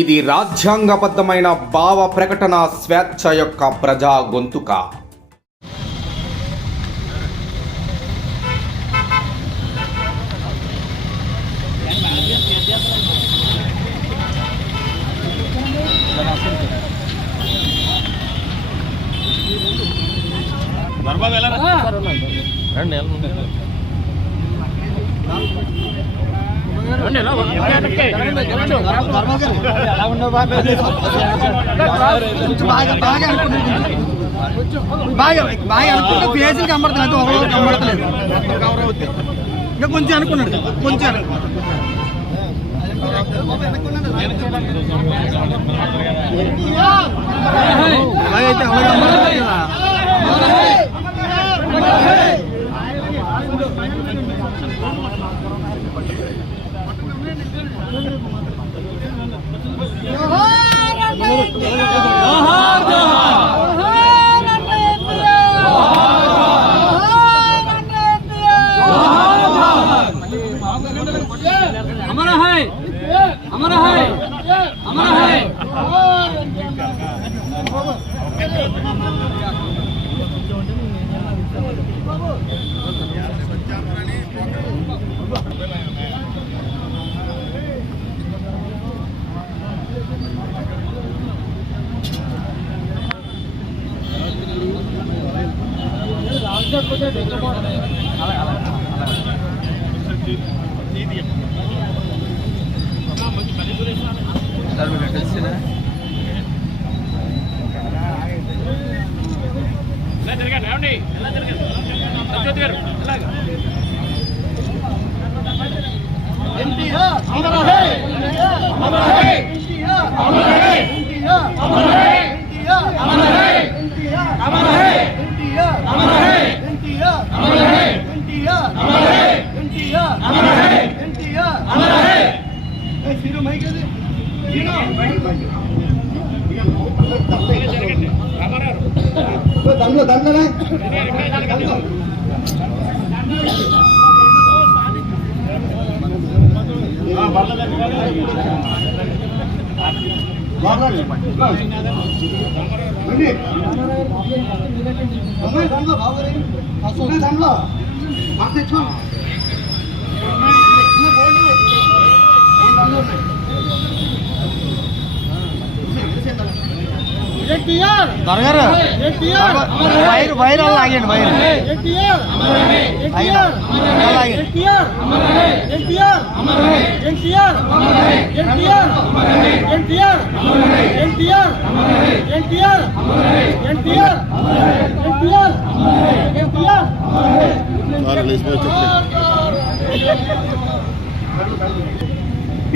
ఇది రాజ్యాంగబద్ధమైన భావ ప్రకటన స్వేచ్ఛ యొక్క ప్రజా గొంతుక. బాగా బాగా అనుకుంటున్నాను. బాగా బాగా అనుకుంటే ఫేసులు కనబడుతుంది ఒకరు కనబడతలేదు ఇంకా కొంచెం అనుకున్నాడు కొంచెం అనుకున్నాడు. అలాగైతే అలాగే దొరగారు వైర్ వైర్ అలా ఆగండి వైర్ ఆగండి అలా ఆగండి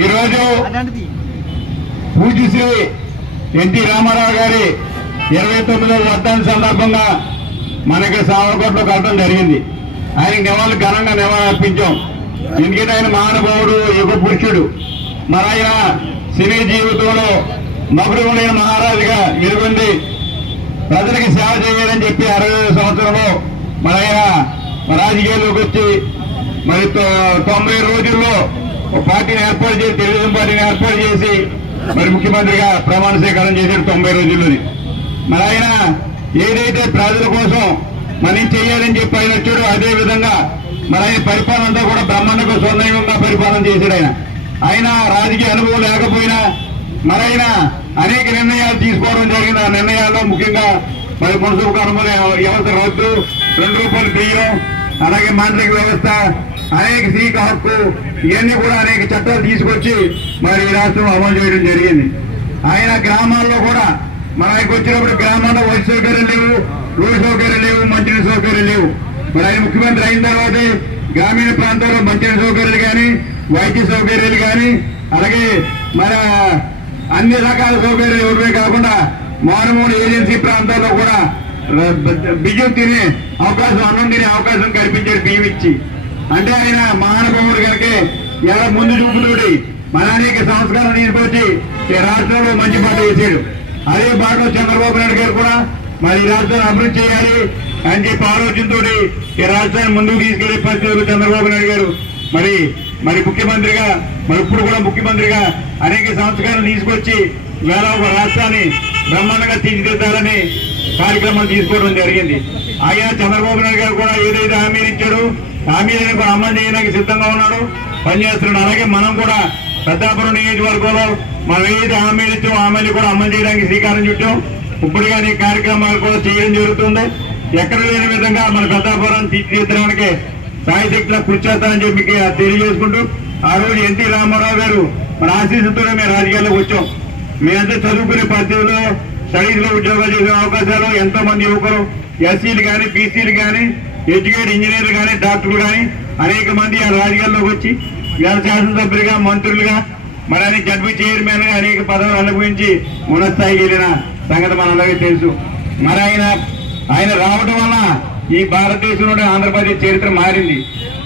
ఈరోజు అదండి. పూజ్య శ్రీ ఎన్టీ రామారావు గారి ఇరవై తొమ్మిదవ వర్ధన సందర్భంగా మనకి సావర్కోట్లో కలటం జరిగింది. ఆయనకి నివాళులు ఘనంగా నివాళులు అర్పించాం ఎందుకంటే ఆయన మహానుభావుడు యుగ పురుషుడు. మరి సినీ జీవితంలో మగుడుగుడైన మహారాజుగా వెలుగొంది ప్రజలకి సేవ చేయాలని చెప్పి అరవై సంవత్సరంలో మరి రాజకీయాల్లోకి వచ్చి మరి తొంభై రోజుల్లో ఒక పార్టీని ఏర్పాటు చేసి తెలుగుదేశం పార్టీని ఏర్పాటు చేసి మరి ముఖ్యమంత్రిగా ప్రమాణ స్వీకారం చేశారు తొంభై రోజుల్లోని. మరి ఆయన ఏదైతే ప్రజల కోసం మనం చేయాలని చెప్పి ఆయన వచ్చాడో అదే విధంగా మరి ఆయన పరిపాలన అంతా కూడా బ్రహ్మాండంగా స్వర్ణయంగా పరిపాలన చేశాడు ఆయన. ఆయన రాజకీయ అనుభవం లేకపోయినా మరి ఆయన అనేక నిర్ణయాలు తీసుకోవడం జరిగింది. ఆ నిర్ణయాల్లో ముఖ్యంగా మరి మున్సిపల్ అనుమతి వ్యవస్థ రద్దు రెండు రూపాయలు బియ్యం అలాగే మాంత్రిక వ్యవస్థ అనేక సీ హక్కు ఇవన్నీ కూడా అనేక చట్టాలు తీసుకొచ్చి మరి ఈ రాష్ట్రంలో అమలు చేయడం జరిగింది. ఆయన గ్రామాల్లో కూడా మన ఆయనకు వచ్చినప్పుడు గ్రామాల్లో వైద్య సౌకర్యం లేవు రోడ్డు సౌకర్యం లేవు మంచినీటి సౌకర్యం లేవు. మరి ఆయన ముఖ్యమంత్రి అయిన తర్వాతే గ్రామీణ ప్రాంతాల్లో మంచినీటి సౌకర్యాలు కానీ వైద్య సౌకర్యాలు కానీ అలాగే మన అన్ని రకాల సౌకర్యాలు ఇవ్వడమే కాకుండా మారుమూల ఏజెన్సీ ప్రాంతాల్లో కూడా బియ్యం తినే అవకాశం అన్నం తినే అవకాశం కల్పించారు బియ్యం ఇచ్చి. అంటే ఆయన మహానుభావుడు కనుక ఎలా ముందు చూపుతోటి మనానికి అనేక సంస్కారాలు తీసుకొచ్చి ఈ రాష్ట్రంలో మంచి పాట వేసాడు. అదే బాటలో చంద్రబాబు నాయుడు గారు కూడా మరి ఈ రాష్ట్రాన్ని అభివృద్ధి చేయాలి అని చెప్పి ఆలోచనతో ఈ రాష్ట్రాన్ని ముందుకు తీసుకెళ్ళే పరిస్థితులు చంద్రబాబు నాయుడు గారు మరి మరి ముఖ్యమంత్రిగా మరి ఇప్పుడు కూడా ముఖ్యమంత్రిగా అనేక సంస్కారాలు తీసుకొచ్చి వేళ ఒక రాష్ట్రాన్ని బ్రహ్మాండంగా తీర్చిదిద్దాలని కార్యక్రమాలు తీసుకోవడం జరిగింది. ఆయన చంద్రబాబు నాయుడు గారు కూడా ఏదైతే హామీలు ఇచ్చాడు హామీలను కూడా అమలు చేయడానికి సిద్ధంగా ఉన్నాడు. పనిచేస్తున్నాడు అలాగే మనం కూడా పెద్దాపురం నియోజకవర్గంలో మనం ఏదైతే హామీలు ఇచ్చామో హామీలు కూడా అమలు చేయడానికి శ్రీకారం చుట్టాం. ఇప్పుడు కానీ కార్యక్రమాలు కూడా చేయడం జరుగుతుంది. ఎక్కడ లేని విధంగా మన పెద్దాపురం తీర్చిదిద్దడానికి సాయశక్తిలో కృషి చేస్తానని చెప్పి తెలియజేసుకుంటూ ఆ రోజు ఎన్టీ రామారావు గారు మన ఆశీస్సుతోనే మేము రాజకీయాల్లోకి వచ్చాం. మేమంతా చదువుకునే పరిస్థితుల్లో స్టడీస్లో ఉద్యోగాలు చేసే అవకాశాలు ఎంతో మంది యువకులు ఎస్సీలు కానీ బీసీలు కానీ ఎడ్యుకేట్ ఇంజనీర్లు కానీ డాక్టర్లు కానీ అనేక మంది ఆ రాజకీయాల్లోకి వచ్చి ఇవాళ శాసనసభ్యులుగా మంత్రులుగా మరి జడ్పీ చైర్మన్గా అనేక పదవులు అనుభవించి ఉన్నస్థాయికి వెళ్ళిన సంగతి మనందరికీ తెలుసు. మరి ఆయన ఆయన రావడం వల్ల ఈ భారతదేశంలో ఆంధ్రప్రదేశ్ చరిత్ర మారింది.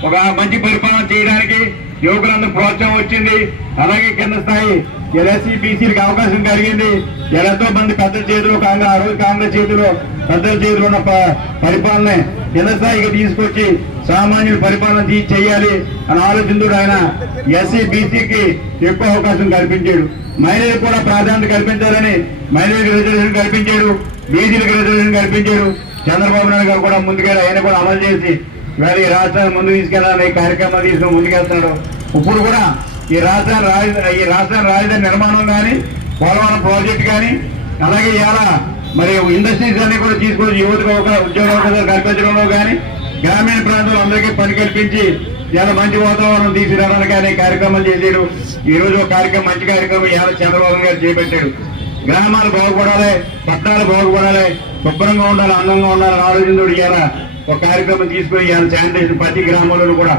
ఒక మంచి పరిపాలన చేయడానికి యువకులందరూ ప్రోత్సాహం వచ్చింది. అలాగే కింద స్థాయి ఎల్ఎస్సీ బీసీలకు అవకాశం కలిగింది. ఎంతో మంది పెద్దల చేతిలో కాంగ్రెస్ ఆ రోజు కాంగ్రెస్ చేతిలో పెద్దల చేతిలో ఉన్న ప- పరిపాలన కింద స్థాయికి తీసుకొచ్చి సామాన్యుల పరిపాలన తీసి చేయాలి అని ఆలోచించుడు ఆయన. ఎస్సీ బీసీకి ఎక్కువ అవకాశం కల్పించాడు. మహిళలకు కూడా ప్రాధాన్యత కల్పించాలని మహిళలకు రిజర్వేషన్ కల్పించాడు. బీసీలకు రిజర్వేషన్ కల్పించాడు. చంద్రబాబు నాయుడు గారు కూడా ముందుకెళ్ళి ఆయన కూడా అమలు చేసి ఇవాళ ఈ రాష్ట్రాన్ని ముందు తీసుకెళ్ళాలి ఈ కార్యక్రమాలు తీసుకుని ముందుకెళ్తున్నాడు ఇప్పుడు కూడా ఈ రాష్ట్రాన్ని రాజధాని ఈ రాష్ట్రాన్ని రాజధాని నిర్మాణం కానీ పోలవరం ప్రాజెక్ట్ కానీ అలాగే ఇలా మరి ఇండస్ట్రీస్ అన్ని కూడా తీసుకొచ్చి యువతకు ఒక ఉద్యోగ అవకాశాలు కల్పించడంలో కానీ గ్రామీణ ప్రాంతంలో అందరికీ పని కల్పించి చాలా మంచి వాతావరణం తీసుకురావడానికి అనే కార్యక్రమాలు చేశాడు ఈ రోజు ఒక కార్యక్రమం మంచి కార్యక్రమం ఇవాళ చంద్రబాబు గారు చేపట్టాడు. గ్రామాలు బాగుపడాలి పట్టణాలు బాగుపడాలి శుభ్రంగా ఉండాలి అందంగా ఉండాలని ఆలోచనతో ఇవాళ ఒక కార్యక్రమం తీసుకుని ఇవాళ శానిటైజర్ ప్రతి గ్రామంలో కూడా